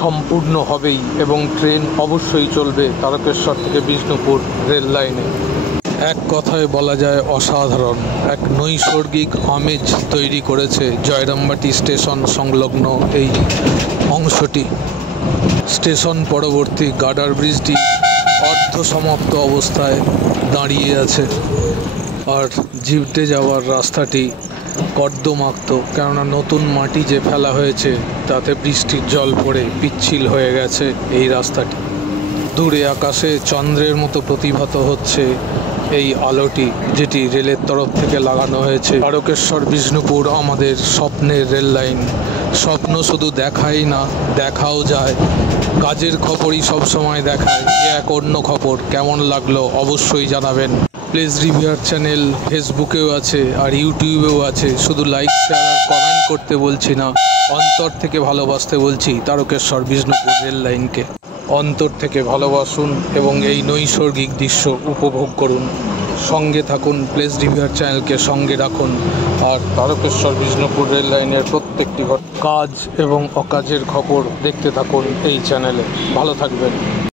সম্পূর্ণ হবেই এবং ট্রেন অবশ্যই চলবে তারকেশ্বর থেকে বিষ্ণুপুর রেল লাইনে। এক কথায় বলা যায় অসাধারণ এক নৈসর্গিক আমেজ তৈরি করেছে জয়রামবাটি স্টেশন সংলগ্ন এই অংশটি। স্টেশন পরবর্তী গার্ডার ব্রিজটি অর্ধসমাপ্ত অবস্থায় দাঁড়িয়ে আছে, আর জিভটে যাওয়ার রাস্তাটি কর্দমাক্ত, কেননা নতুন মাটি যে ফেলা হয়েছে তাতে বৃষ্টির জল পড়ে পিচ্ছিল হয়ে গেছে এই রাস্তাটি। দূরে আকাশে চন্দ্রের মতো প্রতিভাত হচ্ছে এই আলোটি, যেটি রেলের তরফ থেকে লাগানো হয়েছে। তারকেশ্বর বিষ্ণুপুর আমাদের স্বপ্নের রেল লাইন। স্বপ্ন শুধু দেখাই না, দেখাও যায়। কাজের খবরই সবসময় দেখায়, এ এক অন্য খবর। কেমন লাগলো অবশ্যই জানাবেন। প্লেস রিভিউয়ার চ্যানেল ফেসবুকেও আছে আর ইউটিউবেও আছে। শুধু লাইক, শেয়ার আর কমেন্ট করতে বলছি না, অন্তর থেকে ভালোবাসতে বলছি তারকেশ্বর বিষ্ণুপুর রেল লাইনকে। অন্তর থেকে ভালোবাসুন এবং এই নৈসর্গিক দৃশ্য উপভোগ করুন। সঙ্গে থাকুন, প্লেস রিভিউয়ার চ্যানেলকে সঙ্গে রাখুন, আর তারকেশ্বর বিষ্ণুপুর রেল লাইনের প্রত্যেকটি কাজ এবং অকাজের খবর দেখতে থাকুন এই চ্যানেলে। ভালো থাকবেন।